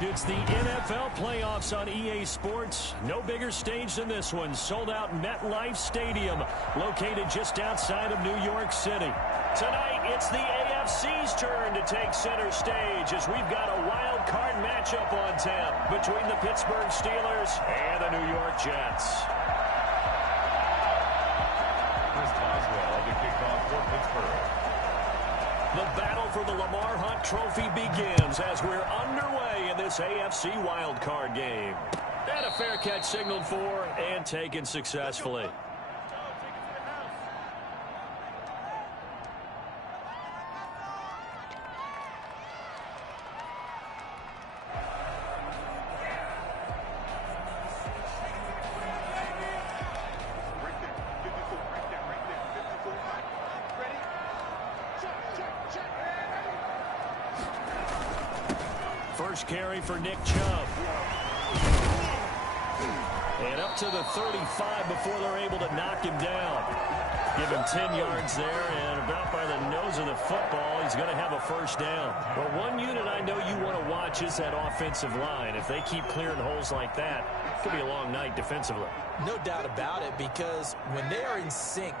It's the NFL playoffs on EA Sports. No bigger stage than this one. Sold out MetLife Stadium, located just outside of New York City. Tonight, it's the AFC's turn to take center stage as we've got a wild card matchup on tap between the Pittsburgh Steelers and the New York Jets. Chris Boswell to kick off for Pittsburgh. The battle for the Lamar Hunt Trophy begins as we're underway in this AFC wildcard game. And a fair catch signaled for and taken successfully. First carry for Nick Chubb. And up to the 35 before they're able to knock him down. Give him 10 yards there, and about by the nose of the football, he's going to have a first down. Well, one unit I know you want to watch is that offensive line. If they keep clearing holes like that, it could be a long night defensively. No doubt about it, because when they are in sync,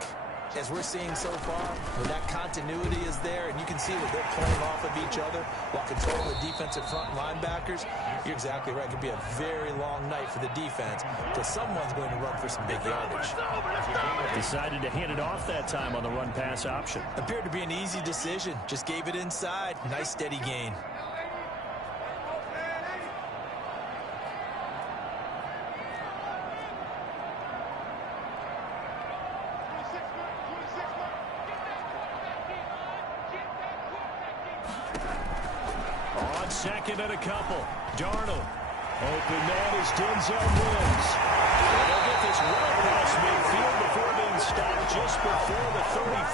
as we're seeing so far, when that continuity is there and you can see that they're playing off of each other while controlling the defensive front linebackers, you're exactly right. It could be a very long night for the defense because someone's going to run for some big yardage. Decided to hand it off that time on the run-pass option. Appeared to be an easy decision. Just gave it inside. Nice steady gain. Second and a couple. Darnold. Open man is Denzel Mims. And they'll get this well past midfield before being stopped just before the 35.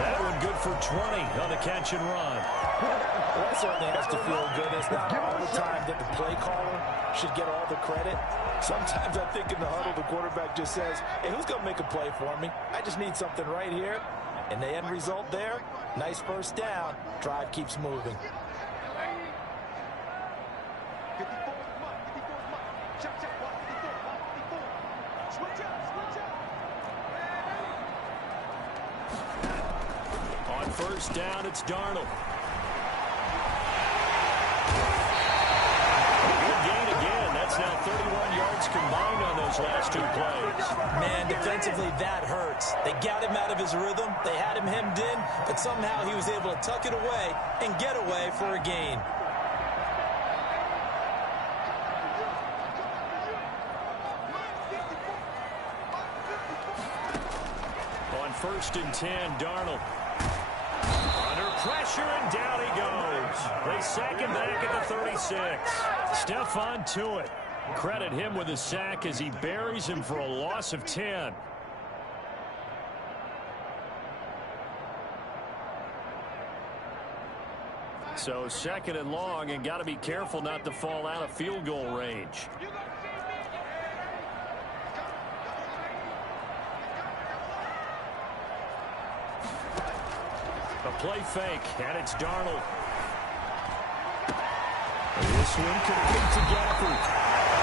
That one good for 20 on the catch and run. Well, that certainly has to feel good. It's not all the time that the play caller should get all the credit. Sometimes I think in the huddle, the quarterback just says, hey, who's going to make a play for me? I just need something right here. And the end result there, nice first down. Drive keeps moving. On first down, it's Darnold. Good gain again. That's now 31 yards combined on those last two plays. Man, defensively, that hurts. They got him out of his rhythm. They had him hemmed in, but somehow he was able to tuck it away and get away for a gain. First and 10, Darnold. Under pressure, and down he goes. They sack him back at the 36. Stephon Tuitt. Credit him with a sack as he buries him for a loss of 10. So second and long, and got to be careful not to fall out of field goal range. A play fake, and it's Darnold. This one complete to Gafford.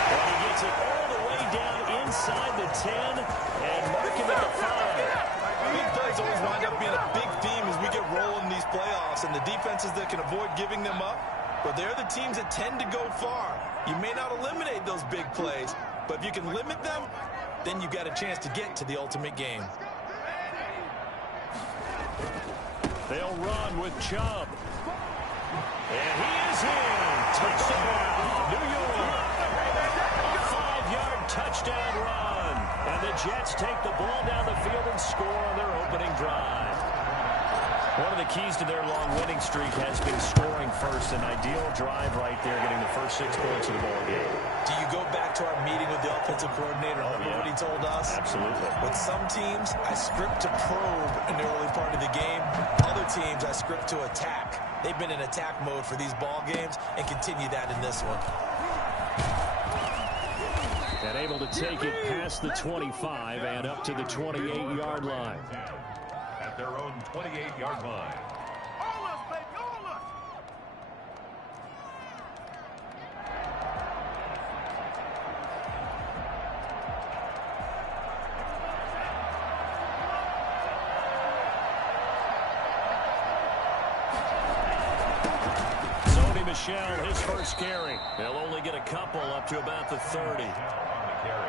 And he gets it all the way down inside the 10 and mark him at the 5. These plays always wind up being a big theme as we get rolling in these playoffs, and the defenses that can avoid giving them up, but they're the teams that tend to go far. You may not eliminate those big plays, but if you can limit them, then you've got a chance to get to the ultimate game. They'll run with Chubb. And he is in. Touchdown, New York. A 5-yard touchdown run. And the Jets take the ball down the field and score on their opening drive. One of the keys to their long winning streak has been scoring first. An ideal drive right there, getting the first 6 points of the ball game. Do you go back to our meeting with the offensive coordinator? Remember what he told us? Absolutely. With some teams, I script to probe in the early part of the game. Other teams, I script to attack. They've been in attack mode for these ball games and continue that in this one. And able to take it past the 25 and up to the 28-yard line. At their own 28-yard line. Sony Michel, his first carry. They'll only get a couple up to about the 30.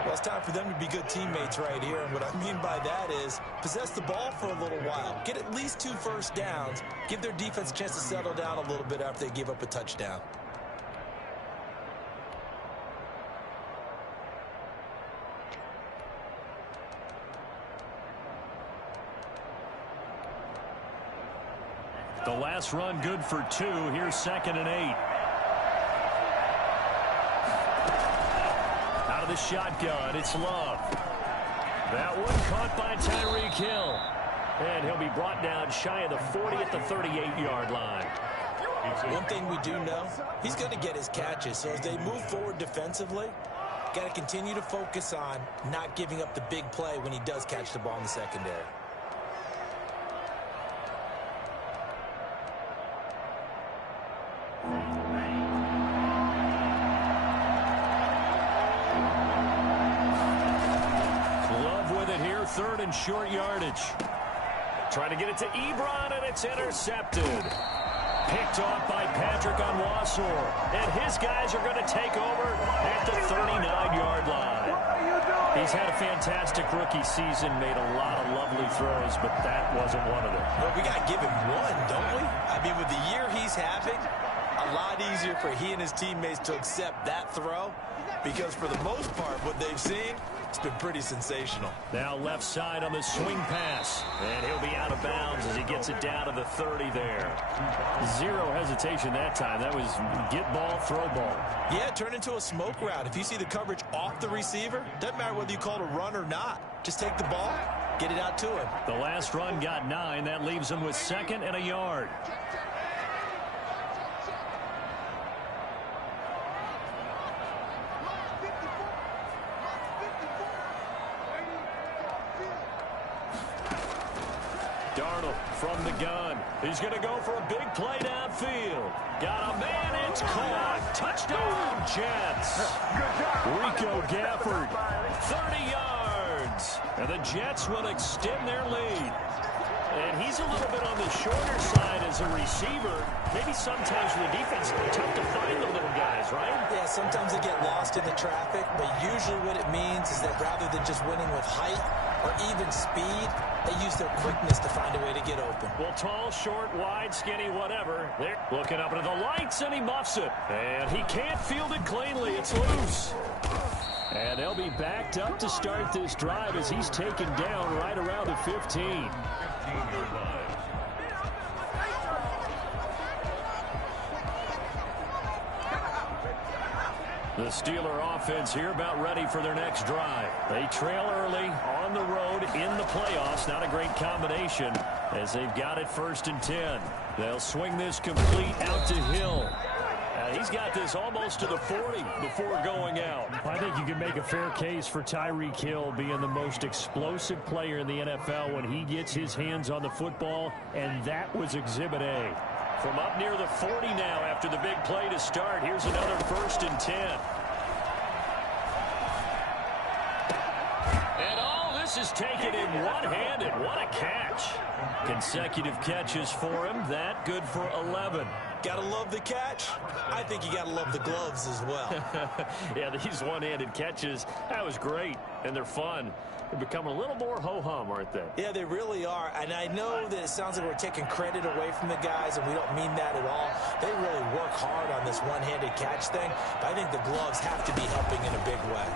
Well, it's time for them to be good teammates right here. And what I mean by that is possess the ball for a little while. Get at least 2 first downs. Give their defense a chance to settle down a little bit after they give up a touchdown. The last run good for 2. Here's 2nd and 8. Out of the shotgun, it's Love. That one caught by Tyreek Hill. And he'll be brought down shy of the 40 at the 38-yard line. One thing we do know, he's going to get his catches. So as they move forward defensively, got to continue to focus on not giving up the big play when he does catch the ball in the secondary. Third and short yardage. Trying to get it to Ebron, and it's intercepted. Picked off by Patrick Onwuasor. And his guys are going to take over at the 39-yard line. He's had a fantastic rookie season, made a lot of lovely throws, but that wasn't one of them. Well, we got to give him one, don't we? I mean, with the year he's having, a lot easier for he and his teammates to accept that throw, because for the most part, what they've seen, it's been pretty sensational. Now left side on the swing pass. And he'll be out of bounds as he gets it down to the 30 there. Zero hesitation that time. That was get ball, throw ball. Yeah, turn into a smoke route. If you see the coverage off the receiver, doesn't matter whether you call it a run or not. Just take the ball, get it out to him. The last run got 9. That leaves him with 2nd and a yard. Darnold from the gun. He's going to go for a big play downfield. Got a man. It's caught. Touchdown, Jets. Rico Gafford, 30 yards. And the Jets will extend their lead. And he's a little bit on the shorter side as a receiver. Maybe sometimes for the defense, it's tough to find the little guys, right? Yeah, sometimes they get lost in the traffic, but usually what it means is that rather than just winning with height or even speed, they use their quickness to find a way to get open. Well, tall, short, wide, skinny, whatever. They're looking up into the lights, and he muffs it. And he can't field it cleanly. It's loose. And they'll be backed up to start this drive as he's taken down right around the 15. The Steeler offense here about ready for their next drive. They trail early on the road in the playoffs. Not a great combination as they've got it 1st and 10. They'll swing this complete out to Hill. He's got this almost to the 40 before going out. I think you can make a fair case for Tyreek Hill being the most explosive player in the NFL when he gets his hands on the football, and that was Exhibit A. From up near the 40 now after the big play to start. Here's another 1st and 10. And all this is taken in one-handed. What a catch. Consecutive catches for him. That good for 11. Gotta love the catch. I think you gotta love the gloves as well. Yeah, these one-handed catches, that was great. And they're fun. They're becoming a little more ho-hum, aren't they? Yeah, they really are. And I know that it sounds like we're taking credit away from the guys, and we don't mean that at all. They really work hard on this one-handed catch thing, but I think the gloves have to be helping in a big way.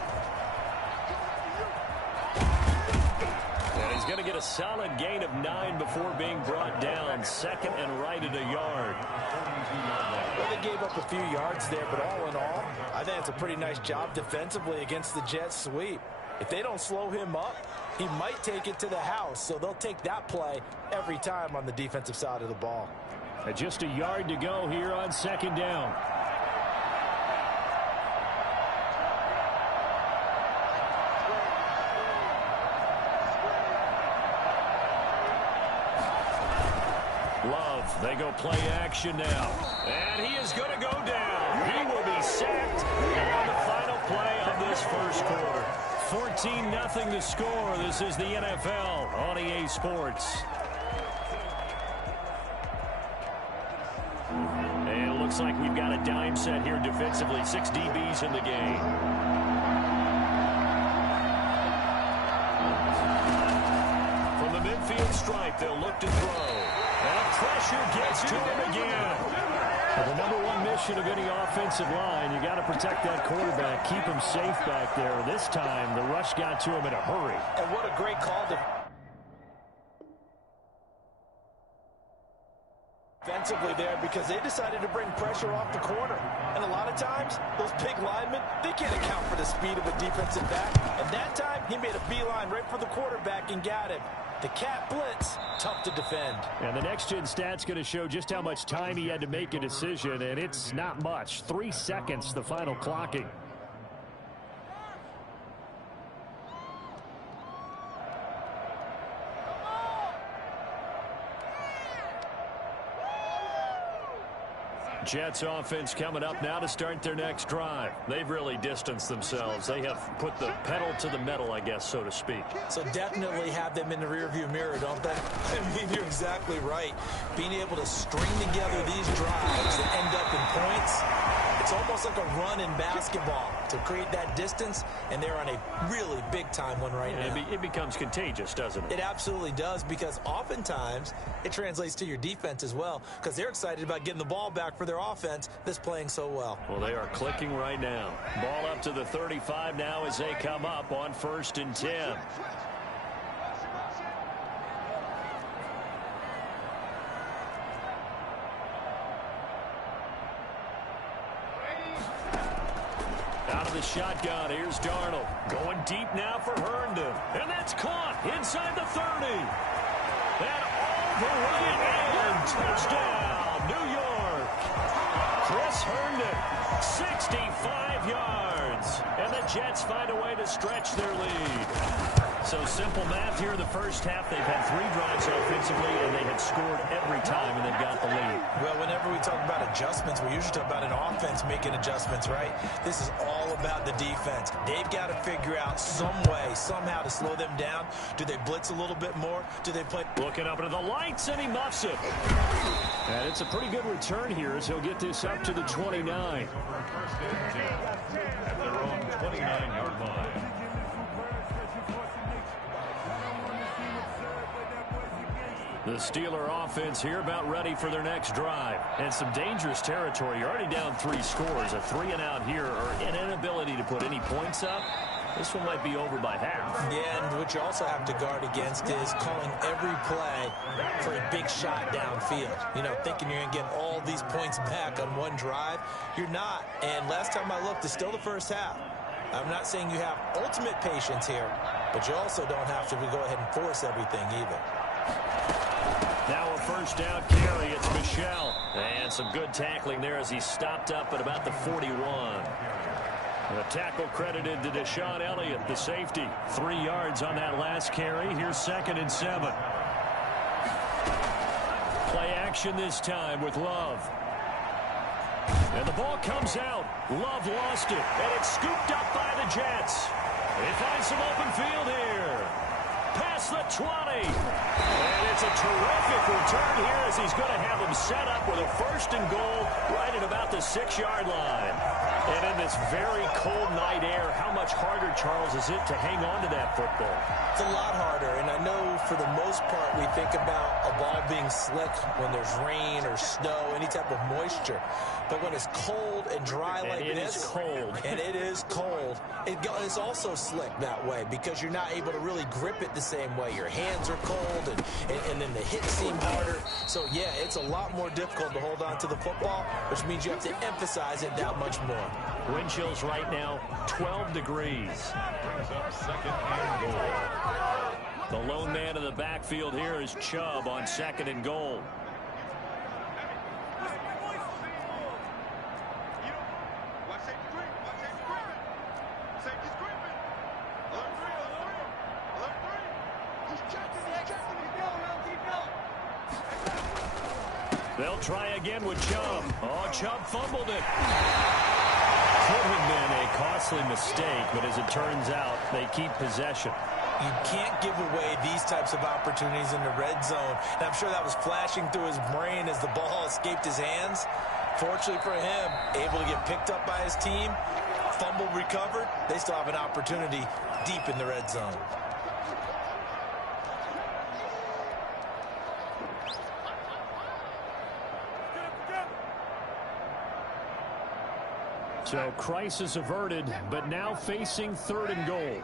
And he's going to get a solid gain of 9 before being brought down. 2nd and right at a yard. Well, they gave up a few yards there, but all in all, I think it's a pretty nice job defensively against the Jets sweep. If they don't slow him up, he might take it to the house, so they'll take that play every time on the defensive side of the ball. Just a yard to go here on 2nd down. Love, they go play action now. And he is going to go down. He will be sacked on the final play of this first quarter. 14-0 to score. This is the NFL on EA Sports. And it looks like we've got a dime set here defensively. 6 DBs in the game. From the midfield stripe, they'll look to throw. And pressure gets to him again. Well, the number one mission of any offensive line, you got to protect that quarterback, keep him safe back there. This time, the rush got to him in a hurry. And what a great call defensively there, because they decided to bring pressure off the corner. And a lot of times, those big linemen, they can't account for the speed of a defensive back. And that time, he made a beeline right for the quarterback and got him. The cat blitz, tough to defend. And the next-gen stat's going to show just how much time he had to make a decision, and it's not much. 3 seconds, the final clocking. Jets offense coming up now to start their next drive. They've really distanced themselves. They have put the pedal to the metal, I guess, so to speak. So definitely have them in the rearview mirror, don't they? I mean, you're exactly right. Being able to string together these drives that end up in points, it's almost like a run in basketball to create that distance, and they're on a really big-time one right now. It becomes contagious, doesn't it? It absolutely does, because oftentimes it translates to your defense as well, because they're excited about getting the ball back for their offense that's playing so well. Well, they are clicking right now. Ball up to the 35 now as they come up on 1st and 10. Out of the shotgun, here's Darnold. Going deep now for Herndon. And that's caught inside the 30. And over right and touchdown, New York. Chris Herndon, 65 yards. And the Jets find a way to stretch their lead. So simple math here in the first half. They've had 3 drives offensively, and they have scored every time, and they've got the lead. Well, whenever we talk about adjustments, we usually talk about an offense making adjustments, right? This is all about the defense. They've got to figure out some way, somehow to slow them down. Do they blitz a little bit more? Do they play? Looking up into the lights, and he muffs it. And it's a pretty good return here as he'll get this up to the 29. At their own 29-yard line. The Steeler offense here about ready for their next drive. And some dangerous territory. You're already down 3 scores. A 3-and-out here, or an inability to put any points up. This one might be over by half. Yeah, and what you also have to guard against is calling every play for a big shot downfield. You know, thinking you're going to get all these points back on one drive. You're not. And last time I looked, it's still the first half. I'm not saying you have ultimate patience here, but you also don't have to go ahead and force everything either. Now a first down carry. It's Michel. And some good tackling there as he stopped up at about the 41. The tackle credited to Deshaun Elliott, the safety. 3 yards on that last carry. Here's 2nd and 7. Play action this time with Love. And the ball comes out. Love lost it. And it's scooped up by the Jets. They find some open field here. Past the 20. And it's a terrific return here as he's going to have them set up with a 1st and goal right at about the 6-yard line. And in this very cold night air, how much harder, Charles, is it to hang on to that football? It's a lot harder, and I know for the most part we think about a ball being slick when there's rain or snow, any type of moisture. But when it's cold and dry like this, it is cold. And it is cold, it's also slick that way because you're not able to really grip it the same way. Your hands are cold, and then the hits seem harder. So, yeah, it's a lot more difficult to hold on to the football, which means you have to emphasize it that much more. Wind chills right now, 12 degrees. Brings up 2nd and goal. The lone man in the backfield here is Chubb on 2nd and goal. They'll try again with Chubb. Oh, Chubb fumbled it. Could have been a costly mistake, but as it turns out, they keep possession. You can't give away these types of opportunities in the red zone. And I'm sure that was flashing through his brain as the ball escaped his hands. Fortunately for him, able to get picked up by his team, fumble recovered. They still have an opportunity deep in the red zone. So crisis averted, but now facing 3rd and goal.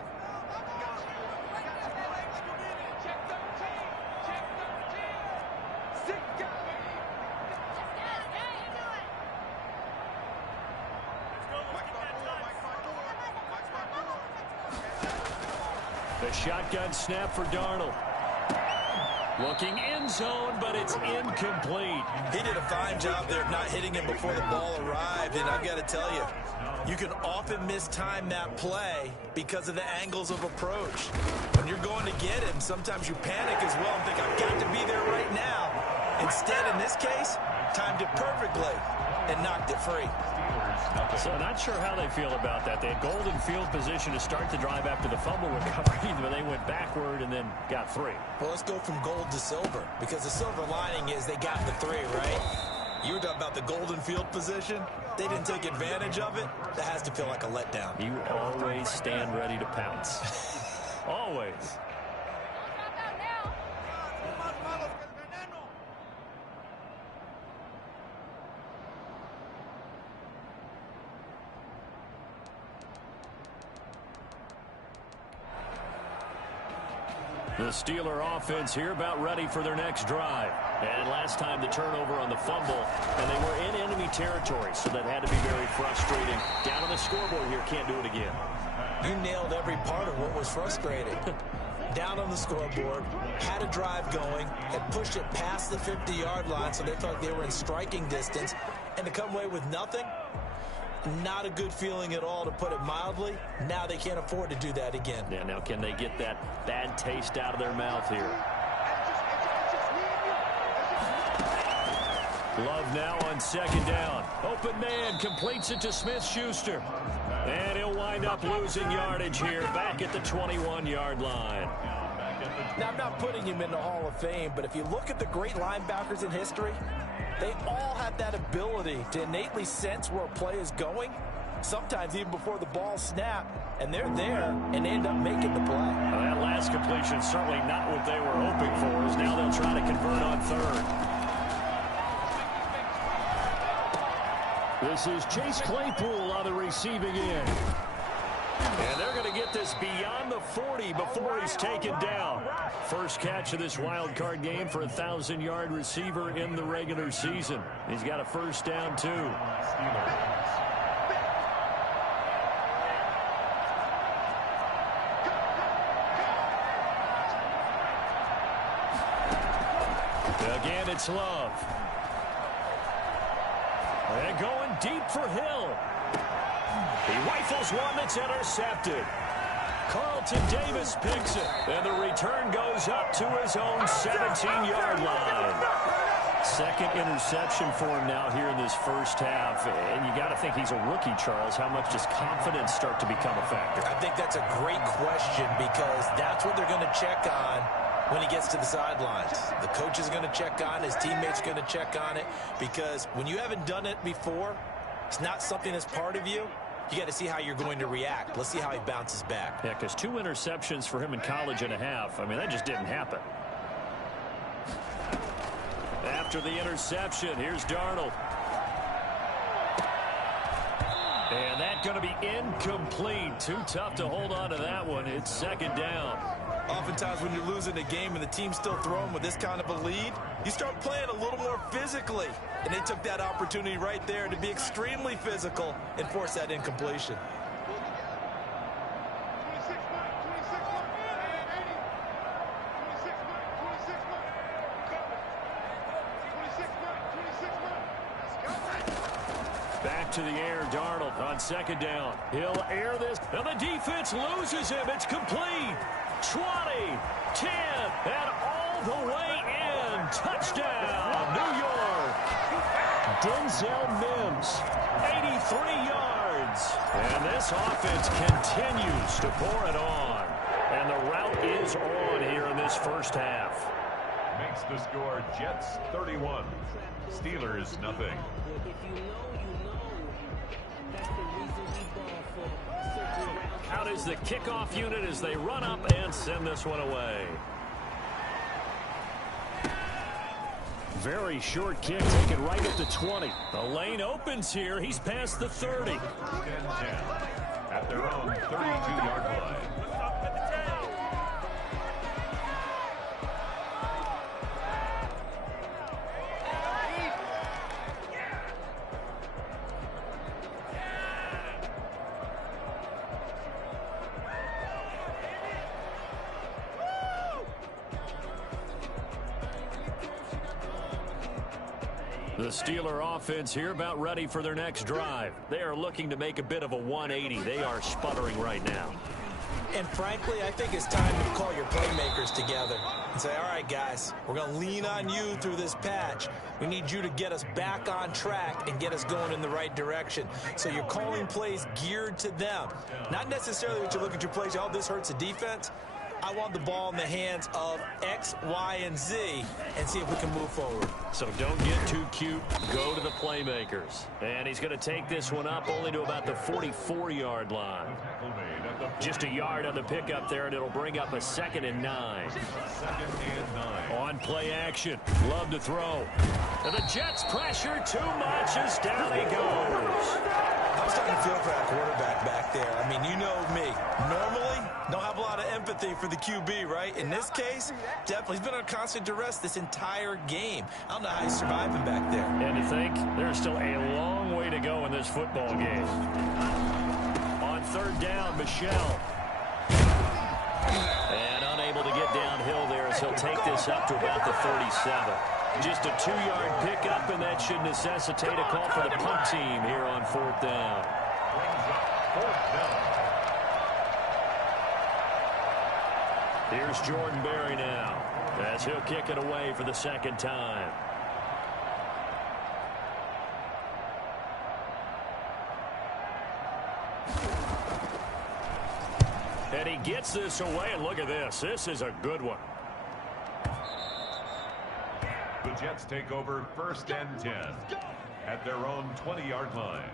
The shotgun snap for Darnold. Looking end zone, but it's incomplete. He did a fine job there of not hitting him before the ball arrived, and I've got to tell you, you can often mistime that play because of the angles of approach. When you're going to get him, sometimes you panic as well and think, I've got to be there right now. Instead, in this case, timed it perfectly and knocked it free. So not sure how they feel about that. They had golden field position to start the drive after the fumble recovery, but they went backward and then got 3. Well, let's go from gold to silver, because the silver lining is they got the 3, right? You were talking about the golden field position. They didn't take advantage of it. That has to feel like a letdown. You always stand ready to pounce. Always. The Steeler offense here about ready for their next drive. And last time the turnover on the fumble, and they were in enemy territory, so that had to be very frustrating. Down on the scoreboard here, can't do it again. You nailed every part of what was frustrating. Down on the scoreboard, had a drive going, had pushed it past the 50-yard line, so they thought they were in striking distance, and to come away with nothing, not a good feeling at all, to put it mildly. Now they can't afford to do that again. Yeah, now can they get that bad taste out of their mouth here? Love now on 2nd down. Open man completes it to Smith-Schuster. And he'll wind up losing yardage here back at the 21-yard line. Now, I'm not putting him in the Hall of Fame, but if you look at the great linebackers in history, they all have that ability to innately sense where a play is going, sometimes even before the ball snapped, and they're there, and they end up making the play. Well, that last completion certainly not what they were hoping for, as now they'll try to convert on 3rd. This is Chase Claypool on the receiving end. And they're going to get this beyond the 40 before he's taken down. First catch of this wild card game for a 1,000-yard receiver in the regular season. He's got a first down, too. Again, it's Love. And going deep for Hill. He rifles one that's intercepted. Carlton Davis picks it. And the return goes up to his own 17-yard line. Second interception for him now here in this first half. And you got to think he's a rookie, Charles. How much does confidence start to become a factor? I think that's a great question, because that's what they're going to check on when he gets to the sidelines. The coach is going to check on, his teammates are going to check on it, because when you haven't done it before, it's not something that's part of you. You got to see how you're going to react. Let's see how he bounces back. Yeah, because 2 interceptions for him in college and a half. I mean, that just didn't happen. After the interception, here's Darnold. And that's going to be incomplete. Too tough to hold on to that one. It's 2nd down. Oftentimes when you're losing a game and the team's still throwing with this kind of a lead, you start playing a little more physically. And they took that opportunity right there to be extremely physical and force that incompletion. Back to the air, Darnold on 2nd down. He'll air this, and the defense loses him. It's complete. 20, 10, and all the way in. Touchdown, New York. Denzel Mims, 83 yards. And this offense continues to pour it on. And the route is on here in this first half. Makes the score Jets 31, Steelers nothing. Out is the kickoff unit as they run up and send this one away. Very short kick, taken right at the 20. The lane opens here. He's past the 30. 10-10 at their own 32-yard line. The Steeler offense here about ready for their next drive. They are looking to make a bit of a 180. They are sputtering right now. And frankly, I think it's time to call your playmakers together and say, all right, guys, we're going to lean on you through this patch. We need you to get us back on track and get us going in the right direction. So you're calling plays geared to them. Not necessarily that you look at your plays, oh, this hurts the defense. I want the ball in the hands of X, Y, and Z and see if we can move forward. So don't get too cute. Go to the playmakers. And he's going to take this one up only to about the 44-yard line. Just a yard on the pickup there, and it'll bring up a 2nd and 9. On play action. Love to throw. And the Jets pressure too much as down he goes. I was starting to feel for that quarterback back there. I mean, you know me. Normally, don't have a lot of empathy for the QB, right? In this case, definitely. He's been on constant duress this entire game. I don't know how he's surviving back there. And to think, there's still a long way to go in this football game. On 3rd down, Michel. And unable to get downhill there as he'll take this up to about the 37. Just a 2-yard pickup, and that should necessitate a call for the punt team here on 4th down. Here's Jordan Berry now as he'll kick it away for the 2nd time. And he gets this away, and look at this. This is a good one. The Jets take over 1st and 10 at their own 20-yard line.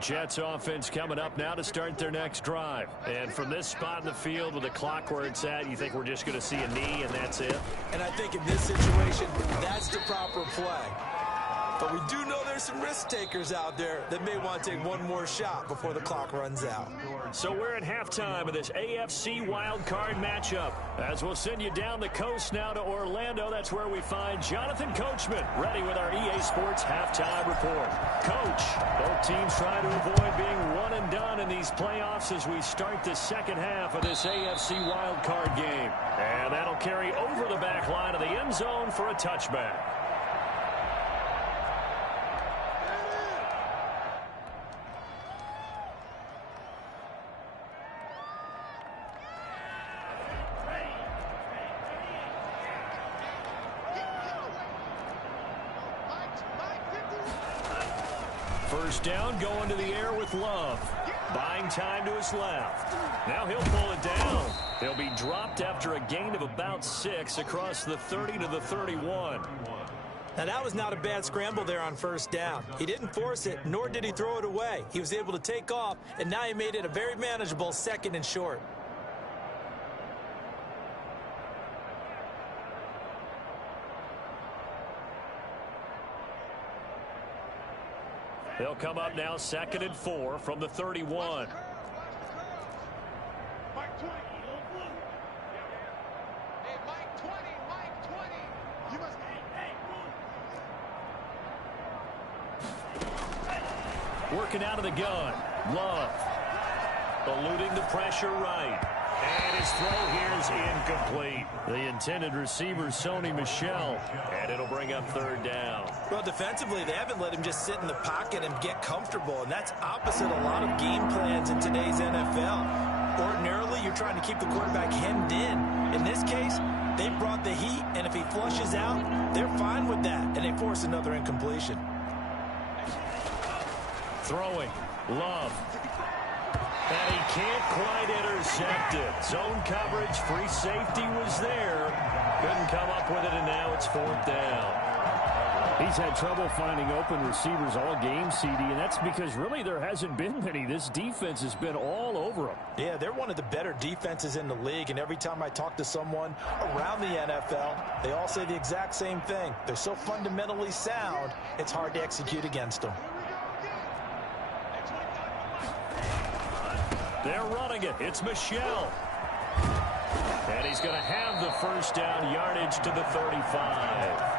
Jets offense coming up now to start their next drive. And from this spot in the field with the clock where it's at, you think we're just going to see a knee and that's it? And I think in this situation, that's the proper play. But we do know there's some risk takers out there that may want to take one more shot before the clock runs out. So we're at halftime of this AFC wildcard matchup. As we'll send you down the coast now to Orlando, that's where we find Jonathan Coachman ready with our EA Sports halftime report. Coach, both teams try to avoid being one and done in these playoffs as we start the 2nd half of this AFC wildcard game. And that'll carry over the back line of the end zone for a touchback. First down, going to the air with Love. Buying time to his left. Now he'll pull it down. He'll be dropped after a gain of about 6 across the 30 to the 31. Now, that was not a bad scramble there on 1st down. He didn't force it, nor did he throw it away. He was able to take off, and now he made it a very manageable 2nd and short. They'll come up now 2nd and 4 from the 31. Working out of the gun. Love. Eluding the pressure right. And his throw here is incomplete. The intended receiver, Sony Michel. And it'll bring up third down. Well, defensively, they haven't let him just sit in the pocket and get comfortable, and that's opposite a lot of game plans in today's NFL. Ordinarily, you're trying to keep the quarterback hemmed in. In this case, they brought the heat, and if he flushes out, they're fine with that, and they force another incompletion. Throwing. Love. And he can't quite intercept it. Zone coverage, free safety was there. Couldn't come up with it, and now it's fourth down. He's had trouble finding open receivers all game, CD, and that's because really there hasn't been many. This defense has been all over him. Yeah, they're one of the better defenses in the league, and every time I talk to someone around the NFL, they all say the exact same thing. They're so fundamentally sound, it's hard to execute against them. They're running it. It's Michel. And he's going to have the first down, yardage to the 35.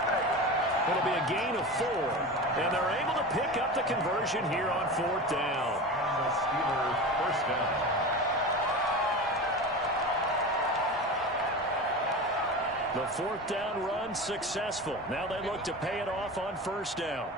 It'll be a gain of 4. And they're able to pick up the conversion here on fourth down. The Steelers first down. The fourth down run successful. Now they look to pay it off on first down.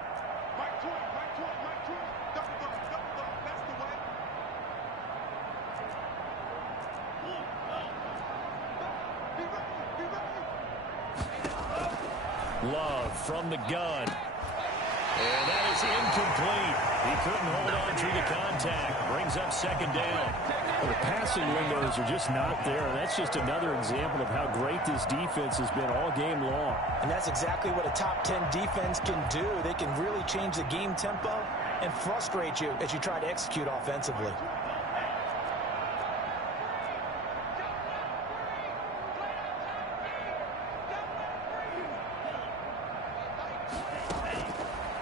Love from the gun. And that is incomplete. He couldn't hold on through the contact. Brings up second down. Well, the passing windows are just not there. And that's just another example of how great this defense has been all game long. And that's exactly what a top 10 defense can do. They can really change the game tempo and frustrate you as you try to execute offensively.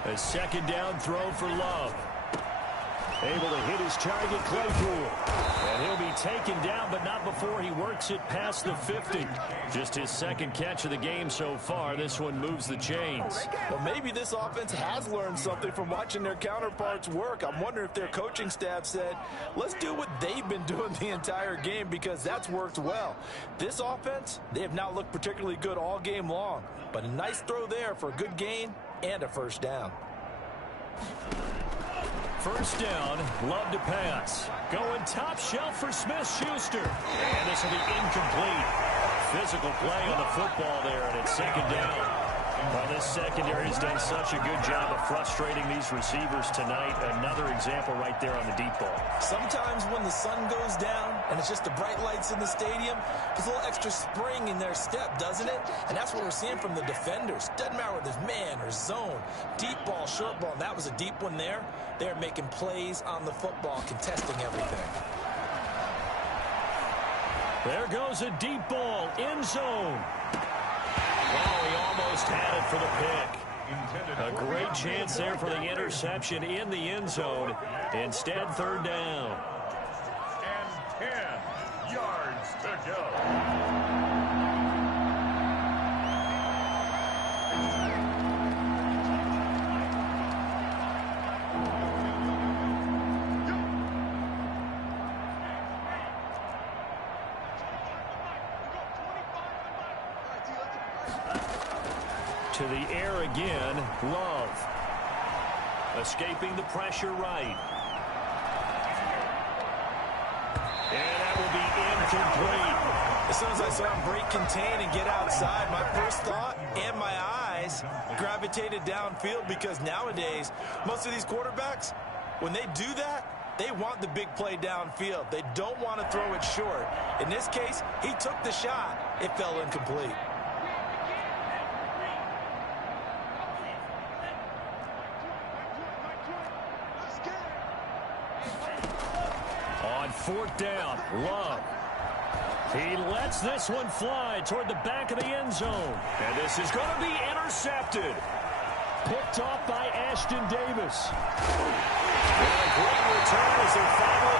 A second down throw for Love. Able to hit his target, Claypool. And he'll be taken down, but not before he works it past the 50. Just his second catch of the game so far. This one moves the chains. Well, maybe this offense has learned something from watching their counterparts work. I'm wondering if their coaching staff said, let's do what they've been doing the entire game, because that's worked well. This offense, they have not looked particularly good all game long. But a nice throw there for a good gain and a first down. First down, Love to pass. Going top shelf for Smith-Schuster. And this will be incomplete. Physical play on the football there, and it's second down. Well, this secondary has done such a good job of frustrating these receivers tonight. Another example right there on the deep ball. Sometimes when the sun goes down and it's just the bright lights in the stadium, there's a little extra spring in their step, doesn't it? And that's what we're seeing from the defenders. Doesn't matter whether it's man or zone, deep ball, short ball. And that was a deep one there. They're making plays on the football, contesting everything. There goes a deep ball, end zone. Oh, he almost had it for the pick. A great chance there for the interception in the end zone. Instead, third down. And 10 yards to go. To the air again, Love. Escaping the pressure right. And that will be incomplete. As soon as I saw him break contain and get outside, my first thought and my eyes gravitated downfield, because nowadays, most of these quarterbacks, when they do that, they want the big play downfield. They don't want to throw it short. In this case, he took the shot. It fell incomplete. On fourth down, Love. He lets this one fly toward the back of the end zone. And this is going to be intercepted. Picked off by Ashton Davis. And a great return as they finally...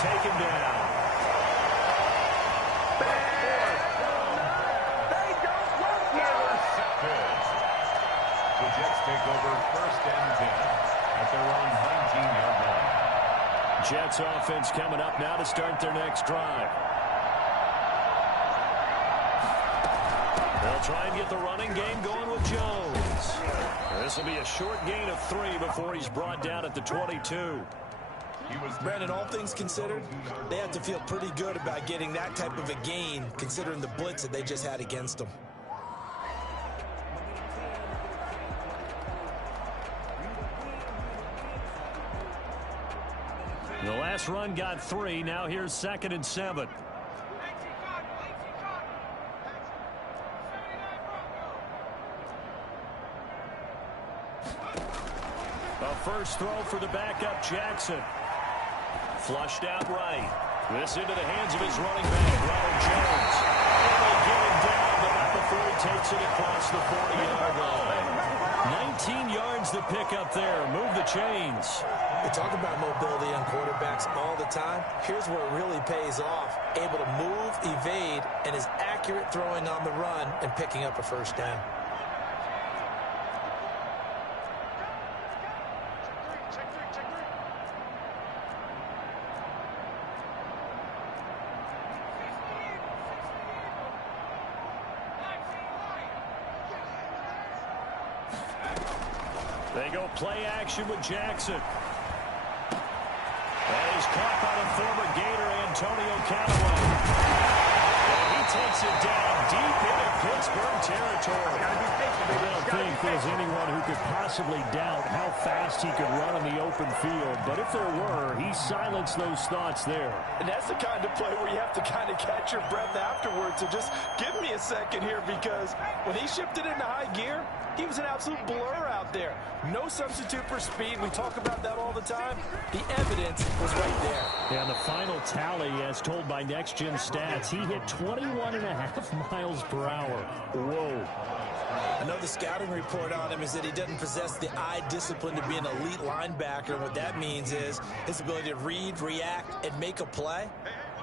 take him down. The Jets take over first and 10 at their own 19-yard line. Jets offense coming up now to start their next drive. They'll try and get the running game going with Jones. This will be a short gain of 3 before he's brought down at the 22. Brandon, all things considered, they have to feel pretty good about getting that type of a gain considering the blitz that they just had against them. The last run got 3. Now here's 2nd and 7. A first throw for the backup Jackson. Flushed out right. This into the hands of his running back, Ronald Jones. And they get him down, but not before he takes it across the 40-yard line. 19 yards to pick up there. Move the chains. We talk about mobility on quarterbacks all the time. Here's where it really pays off. Able to move, evade, and is accurate throwing on the run and picking up a first down. They go play action with Jackson. And he's caught by the former Gator, Antonio Callaway. And he takes it down deep into Pittsburgh territory. I don't think there's anyone who could possibly doubt how fast he could run in the open field. But if there were, he silenced those thoughts there. And that's the kind of play where you have to kind of catch your breath afterwards. So just give me a second here, because when he shifted into high gear, he was an absolute blur out there. No substitute for speed. We talk about that all the time. The evidence was right there. And the final tally, as told by Next Gen Stats, he hit 21.5 miles per hour. Whoa. I know the scouting report on him is that he doesn't possess the eye discipline to be an elite linebacker. And what that means is his ability to read, react, and make a play.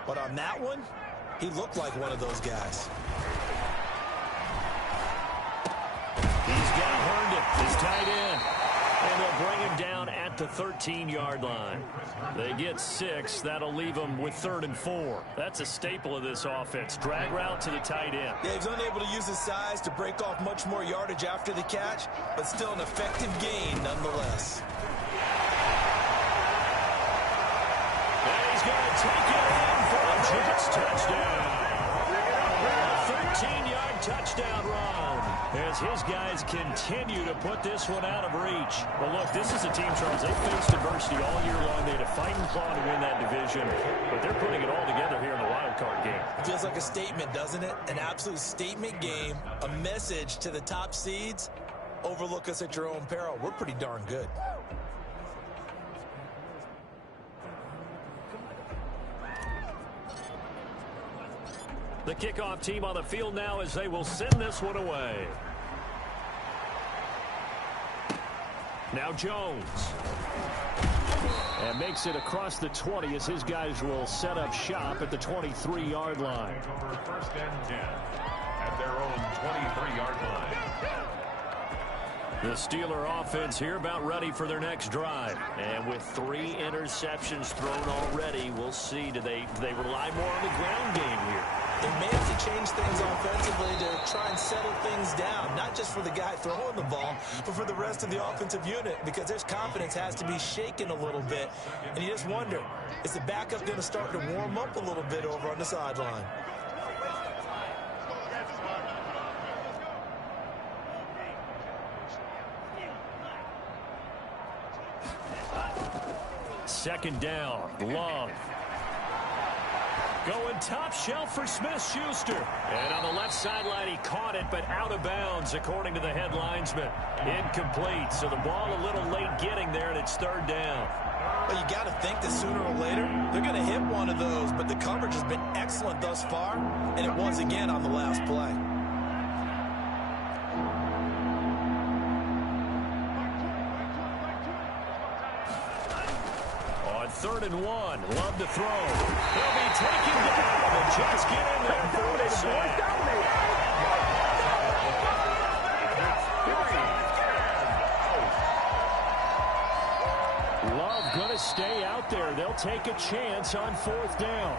But on that one, he looked like one of those guys. He's got Herndon, his tight end. And they'll bring him down at the 13-yard line. They get 6. That'll leave them with 3rd and 4. That's a staple of this offense. Drag route to the tight end. Yeah, he's unable to use his size to break off much more yardage after the catch, but still an effective gain nonetheless. And he's going to take it in for a Jets touchdown. A 13-yard touchdown run as his guys continue to put this one out of reach. Well, look, this is a team, Charles, they faced adversity all year long. They had to fight and claw to win that division, but they're putting it all together here in the wild card game. Feels like a statement, doesn't it? An absolute statement game, a message to the top seeds. Overlook us at your own peril. We're pretty darn good. The kickoff team on the field now as they will send this one away. Now Jones. And makes it across the 20 as his guys will set up shop at the 23-yard line. Over first and 10 at their own 23-yard line. The Steeler offense here about ready for their next drive. And with 3 interceptions thrown already, we'll see. Do they rely more on the ground game here? They may have to change things offensively to try and settle things down, not just for the guy throwing the ball, but for the rest of the offensive unit, because their confidence has to be shaken a little bit. And you just wonder, is the backup going to start to warm up a little bit over on the sideline? Second down, Love. Going top shelf for Smith-Schuster. And on the left sideline, he caught it, but out of bounds, according to the head linesman. Incomplete, so the ball a little late getting there, and it's 3rd down. Well, you got to think that sooner or later, they're going to hit one of those, but the coverage has been excellent thus far, and it was again on the last play. on 3rd and 1. Love to throw. He'll be taken down. The Jets get in there for the sack. Love going to stay out there. They'll take a chance on 4th down.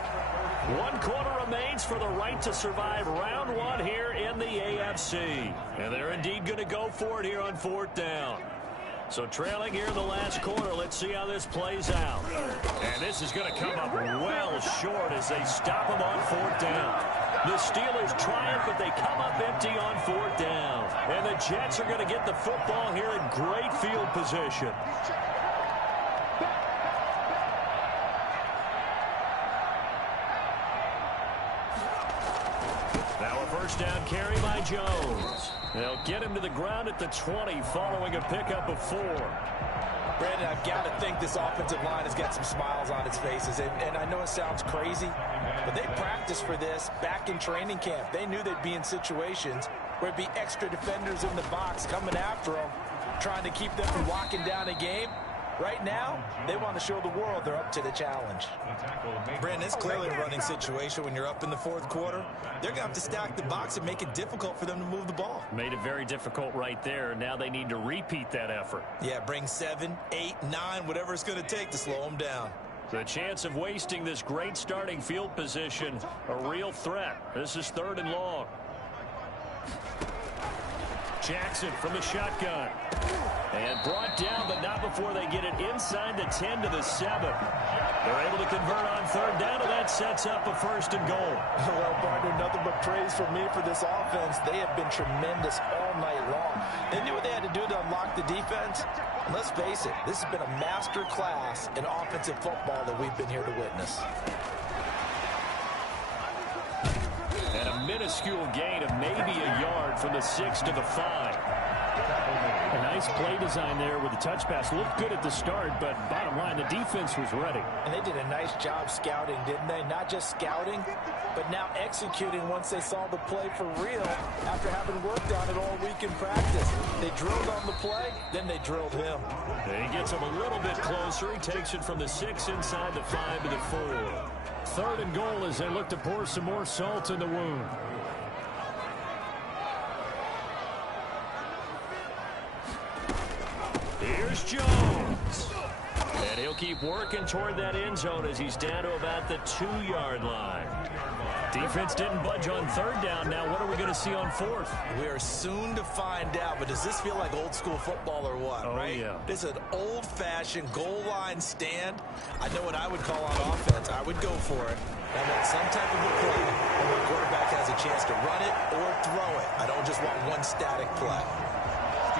1 quarter remains for the right to survive round 1 here in the AFC. And they're indeed going to go for it here on 4th down. So trailing here in the last quarter, let's see how this plays out. And this is going to come up well short as they stop him on 4th down. The Steelers triumph, but they come up empty on 4th down. And the Jets are going to get the football here in great field position. Now a first down carry by Jones. They'll get him to the ground at the 20 following a pickup of 4. Brandon, I've got to think this offensive line has got some smiles on its faces. And I know it sounds crazy, but they practiced for this back in training camp. They knew they'd be in situations where it'd be extra defenders in the box coming after them, trying to keep them from locking down a game. Right now, they want to show the world they're up to the challenge. Brandon, it's clearly a running situation when you're up in the 4th quarter. They're going to have to stack the box and make it difficult for them to move the ball. Made it very difficult right there. Now they need to repeat that effort. Yeah, bring 7, 8, 9, whatever it's going to take to slow them down. The chance of wasting this great starting field position, a real threat. This is 3rd and long. Jackson from the shotgun. And brought down, but not before they get it inside the 10 to the 7. They're able to convert on 3rd down, and that sets up a 1st and goal. Well, partner, nothing but praise from me for this offense. They have been tremendous all night long. They knew what they had to do to unlock the defense. And let's face it, this has been a master class in offensive football that we've been here to witness. And a minuscule gain of maybe a yard from the 6 to the 5. A nice play design there with the touch pass. Looked good at the start, but bottom line, the defense was ready. And they did a nice job scouting, didn't they? Not just scouting, but now executing once they saw the play for real after having worked on it all week in practice. They drilled on the play, then they drilled him. And he gets him a little bit closer. He takes it from the 6 inside the 5 to the 4. 3rd and goal as they look to pour some more salt in the wound. Here's Jones. And he'll keep working toward that end zone as he's down to about the 2-yard line. Defense didn't budge on 3rd down. Now what are we going to see on 4th? We are soon to find out, but does this feel like old school football or what, right? Yeah. This is an old-fashioned goal line stand. I know what I would call on offense. I would go for it. I want some type of a play where the quarterback has a chance to run it or throw it. I don't just want one static play.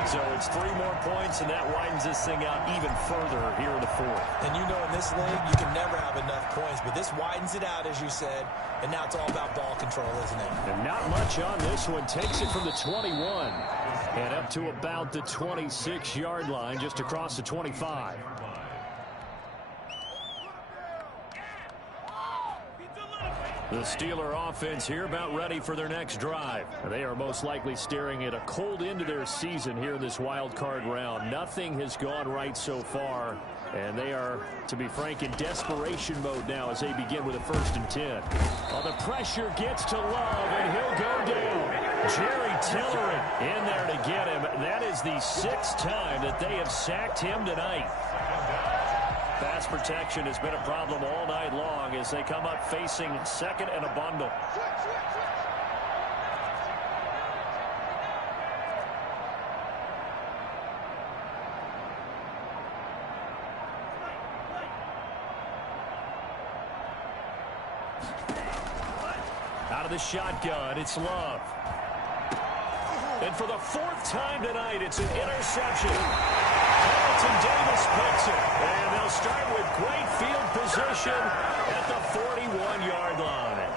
So it's 3 more points, and that widens this thing out even further here in the 4th. And you know in this league, you can never have enough points, but this widens it out, as you said, and now it's all about ball control, isn't it? And not much on this one. Takes it from the 21 and up to about the 26-yard line, just across the 25. The Steeler offense here about ready for their next drive. They are most likely staring at a cold end to their season here in this wild card round. Nothing has gone right so far, and they are, to be frank, in desperation mode now as they begin with a 1st and 10. Well, the pressure gets to Love, and he'll go down. Jerry Tillery in there to get him. That is the 6th time that they have sacked him tonight. Pass protection has been a problem all night long as they come up facing 2nd and a bundle. Out of the shotgun, it's Love. And for the 4th time tonight, it's an interception. Carlton Davis picks it. And they'll start with great field position at the 41-yard line.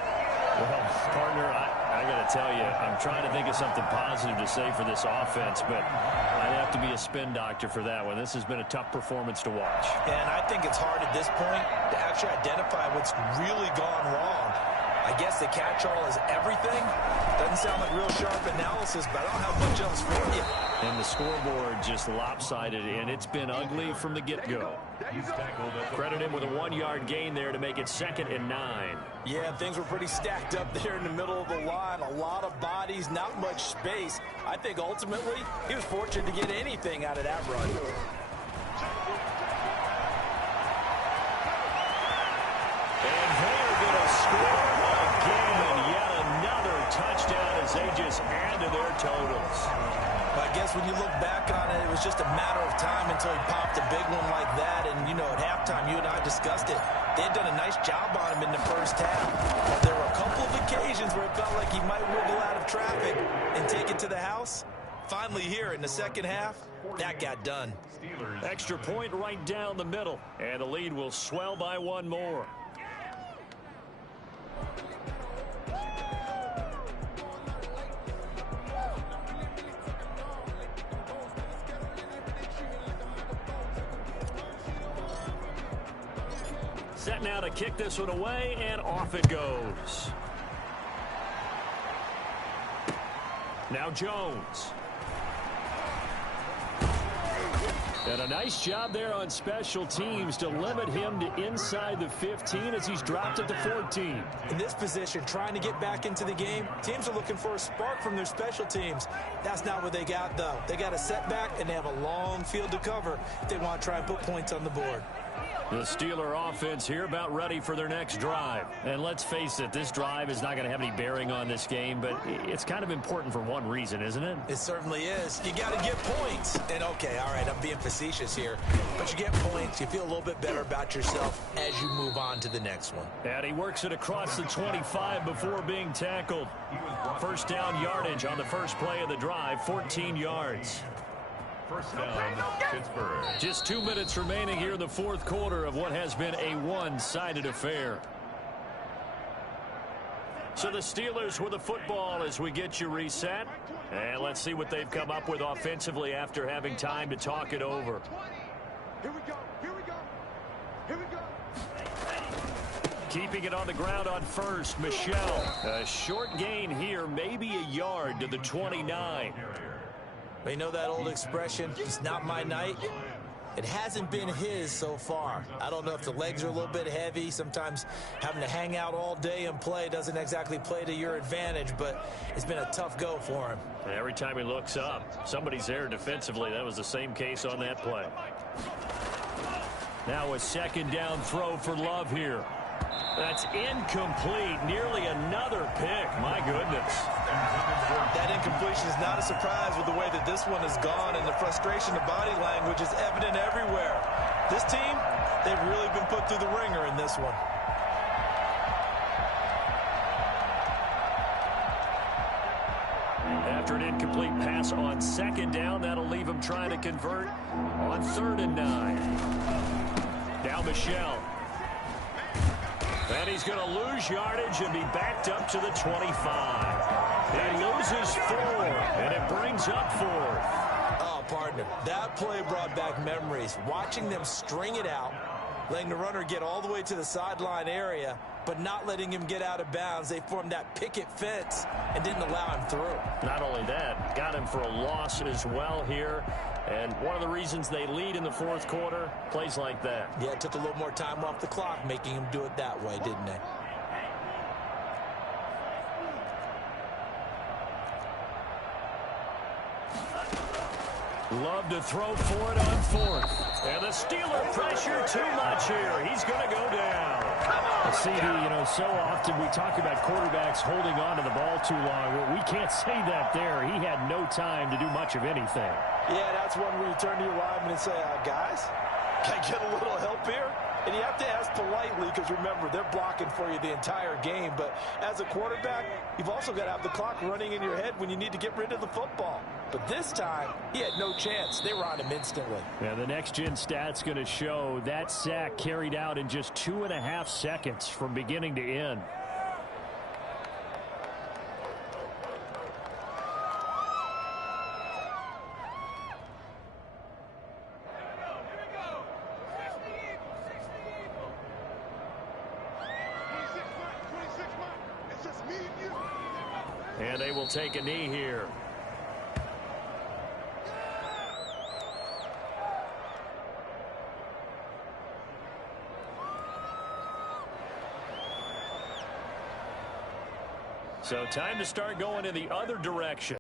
Well, partner, I got to tell you, I'm trying to think of something positive to say for this offense, but I'd have to be a spin doctor for that one. This has been a tough performance to watch. And I think it's hard at this point to actually identify what's really gone wrong. I I guess the catch-all is everything. Doesn't sound like real sharp analysis, but I don't have much else for you. And the scoreboard just lopsided, and it's been ugly from the get-go. Credit him with a 1-yard gain there to make it 2nd and 9. Yeah, things were pretty stacked up there in the middle of the line. A lot of bodies, not much space. I think ultimately he was fortunate to get anything out of that run. And they're going to score again. Yet another touchdown as they just add to their totals. I guess when you look back on it, it was just a matter of time until he popped a big one like that. And, you know, at halftime, you and I discussed it. They had done a nice job on him in the first half. But there were a couple of occasions where it felt like he might wiggle out of traffic and take it to the house. Finally here in the second half, that got done. Extra point right down the middle. And the lead will swell by one more. Set now to kick this one away, and off it goes. Now Jones. And a nice job there on special teams to limit him to inside the 15 as he's dropped at the 14. In this position, trying to get back into the game, teams are looking for a spark from their special teams. That's not what they got, though. They got a setback, and they have a long field to cover if they want to try and put points on the board. The Steeler offense here about ready for their next drive. And let's face it, this drive is not going to have any bearing on this game, but it's kind of important for one reason, isn't it? It certainly is. You got to get points. And, okay, all right, I'm being facetious here. But you get points. You feel a little bit better about yourself as you move on to the next one. And he works it across the 25 before being tackled. First down yardage on the first play of the drive, 14 yards. First down, Pittsburgh. Just 2 minutes remaining here in the fourth quarter of what has been a one-sided affair. So the Steelers with the football as we get you reset. And let's see what they've come up with offensively after having time to talk it over. Here we go, here we go, here we go. Keeping it on the ground on first, Michel. A short gain here, maybe a yard to the 29. You know that old expression, it's not my night? It hasn't been his so far. I don't know if the legs are a little bit heavy. Sometimes having to hang out all day and play doesn't exactly play to your advantage, but it's been a tough go for him. Every time he looks up, somebody's there defensively. That was the same case on that play. Now a second down throw for Love here. That's incomplete. Nearly another pick. My goodness. That incompletion is not a surprise with the way that this one has gone, and the frustration of body language is evident everywhere. This team, they've really been put through the ringer in this one. After an incomplete pass on second down, that'll leave him trying to convert on 3rd and 9. Now Michel. And he's going to lose yardage and be backed up to the 25. He loses 4, and it brings up 4th. Oh, partner, that play brought back memories. Watching them string it out, letting the runner get all the way to the sideline area, but not letting him get out of bounds. They formed that picket fence and didn't allow him through. Not only that, got him for a loss as well here. And one of the reasons they lead in the fourth quarter, plays like that. Yeah, it took a little more time off the clock, making him do it that way, didn't they? Love to throw for it on 4th. And the Steeler pressure too much here. He's going to go down. CD, you know, so often we talk about quarterbacks holding on to the ball too long. Well, we can't say that there. He had no time to do much of anything. Yeah, that's one where you turn to your lineman and say, guys, can I get a little help here? And you have to ask politely because, remember, they're blocking for you the entire game. But as a quarterback, you've also got to have the clock running in your head when you need to get rid of the football. But this time, he had no chance. They were on him instantly. Yeah, the next-gen stat's going to show that sack carried out in just 2.5 seconds from beginning to end. And they will take a knee here. So time to start going in the other direction.